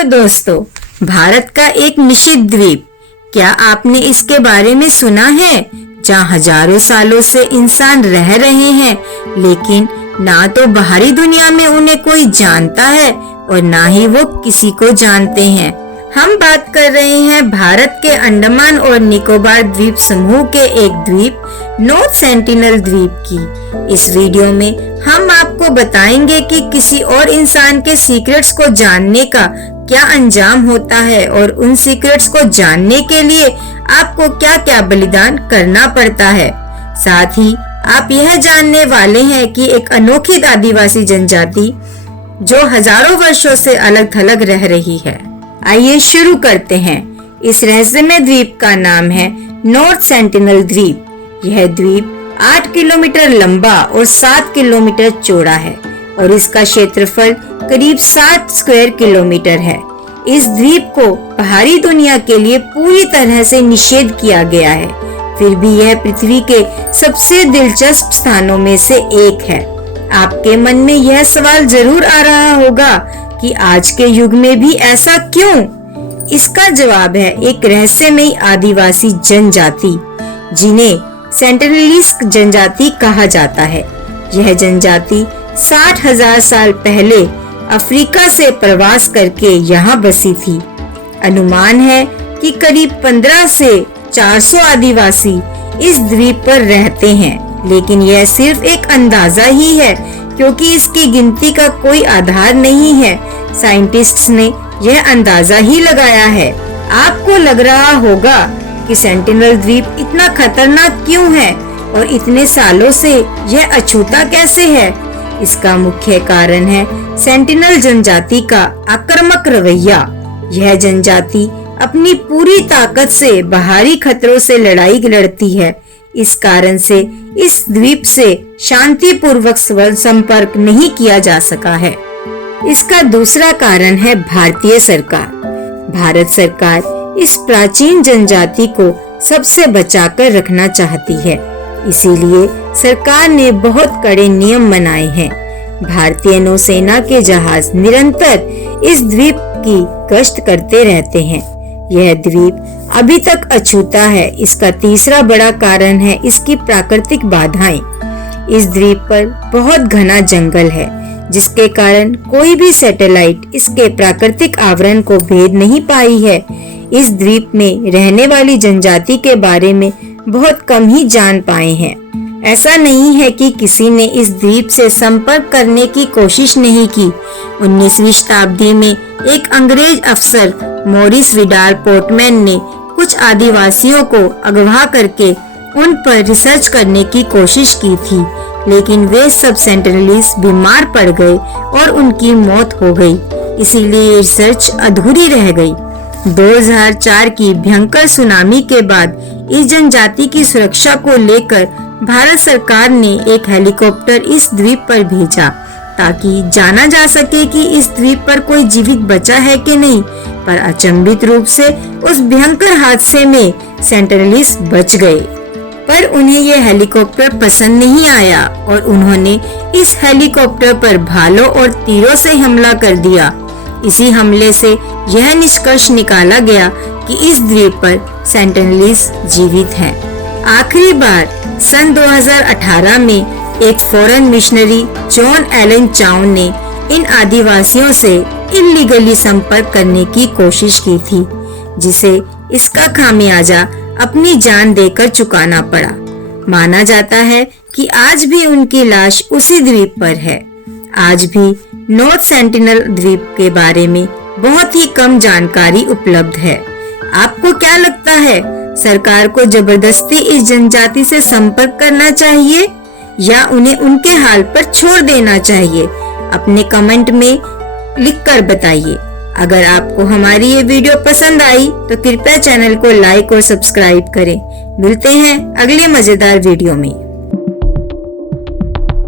Hello दोस्तों, भारत का एक निषिद्ध द्वीप, क्या आपने इसके बारे में सुना है? जहाँ हजारों सालों से इंसान रह रहे हैं, लेकिन ना तो बाहरी दुनिया में उन्हें कोई जानता है और ना ही वो किसी को जानते हैं। हम बात कर रहे हैं भारत के अंडमान और निकोबार द्वीप समूह के एक द्वीप नॉर्थ सेंटिनल द्वीप की। इस वीडियो में हम आपको बताएंगे कि किसी और इंसान के सीक्रेट्स को जानने का क्या अंजाम होता है और उन सीक्रेट्स को जानने के लिए आपको क्या क्या बलिदान करना पड़ता है। साथ ही आप यह जानने वाले हैं कि एक अनोखी आदिवासी जनजाति जो हजारों वर्षों से अलग थलग रह रही है। आइए शुरू करते हैं। इस रहस्यमय द्वीप का नाम है नॉर्थ सेंटिनल द्वीप। यह द्वीप 8 किलोमीटर लंबा और 7 किलोमीटर चौड़ा है और इसका क्षेत्रफल करीब 60 स्क्वायर किलोमीटर है। इस द्वीप को बाहरी दुनिया के लिए पूरी तरह से निषेध किया गया है, फिर भी यह पृथ्वी के सबसे दिलचस्प स्थानों में से एक है। आपके मन में यह सवाल जरूर आ रहा होगा कि आज के युग में भी ऐसा क्यों? इसका जवाब है एक रहस्यमयी आदिवासी जनजाति जिन्हें सेंटिनलीज जनजाति कहा जाता है। यह जनजाति 60,000 साल पहले अफ्रीका से प्रवास करके यहाँ बसी थी। अनुमान है कि करीब 15 से 400 आदिवासी इस द्वीप पर रहते हैं, लेकिन यह सिर्फ एक अंदाजा ही है क्योंकि इसकी गिनती का कोई आधार नहीं है। साइंटिस्ट्स ने यह अंदाजा ही लगाया है। आपको लग रहा होगा कि सेंटिनल द्वीप इतना खतरनाक क्यों है और इतने सालों से यह अछूता कैसे है? इसका मुख्य कारण है सेंटिनल जनजाति का आक्रामक रवैया। यह जनजाति अपनी पूरी ताकत से बाहरी खतरों से लड़ाई लड़ती है। इस कारण से इस द्वीप से शांतिपूर्वक संपर्क नहीं किया जा सका है। इसका दूसरा कारण है भारतीय सरकार। भारत सरकार इस प्राचीन जनजाति को सबसे बचाकर रखना चाहती है, इसीलिए सरकार ने बहुत कड़े नियम बनाए हैं। भारतीय नौसेना के जहाज निरंतर इस द्वीप की गश्त करते रहते हैं। यह द्वीप अभी तक अछूता है। इसका तीसरा बड़ा कारण है इसकी प्राकृतिक बाधाएं। इस द्वीप पर बहुत घना जंगल है, जिसके कारण कोई भी सैटेलाइट इसके प्राकृतिक आवरण को भेद नहीं पाई है। इस द्वीप में रहने वाली जनजाति के बारे में बहुत कम ही जान पाए हैं। ऐसा नहीं है कि किसी ने इस द्वीप से संपर्क करने की कोशिश नहीं की। 19वीं शताब्दी में एक अंग्रेज अफसर मॉरिस विडार पोर्टमैन ने कुछ आदिवासियों को अगवा करके उन पर रिसर्च करने की कोशिश की थी, लेकिन वे सब सेंटिनलीज बीमार पड़ गए और उनकी मौत हो गई। इसीलिए रिसर्च अधूरी रह गई। 2004 की भयंकर सुनामी के बाद इस जनजाति की सुरक्षा को लेकर भारत सरकार ने एक हेलीकॉप्टर इस द्वीप पर भेजा ताकि जाना जा सके कि इस द्वीप पर कोई जीवित बचा है कि नहीं। पर अचंभित रूप से उस भयंकर हादसे में सेंटिनलीज बच गए, पर उन्हें यह हेलीकॉप्टर पसंद नहीं आया और उन्होंने इस हेलीकॉप्टर पर भालों और तीरों से हमला कर दिया। इसी हमले से यह निष्कर्ष निकाला गया कि इस द्वीप पर सेंटिनलीज जीवित हैं। आखिरी बार सन 2018 में एक फॉरेन मिशनरी जॉन एलन चाउ ने इन आदिवासियों से इल्लीगली संपर्क करने की कोशिश की थी, जिसे इसका खामियाजा अपनी जान देकर चुकाना पड़ा। माना जाता है कि आज भी उनकी लाश उसी द्वीप पर है। आज भी नॉर्थ सेंटिनल द्वीप के बारे में बहुत ही कम जानकारी उपलब्ध है। आपको क्या लगता है, सरकार को जबरदस्ती इस जनजाति से संपर्क करना चाहिए या उन्हें उनके हाल पर छोड़ देना चाहिए? अपने कमेंट में लिखकर बताइए। अगर आपको हमारी ये वीडियो पसंद आई तो कृपया चैनल को लाइक और सब्सक्राइब करें। मिलते हैं अगले मजेदार वीडियो में।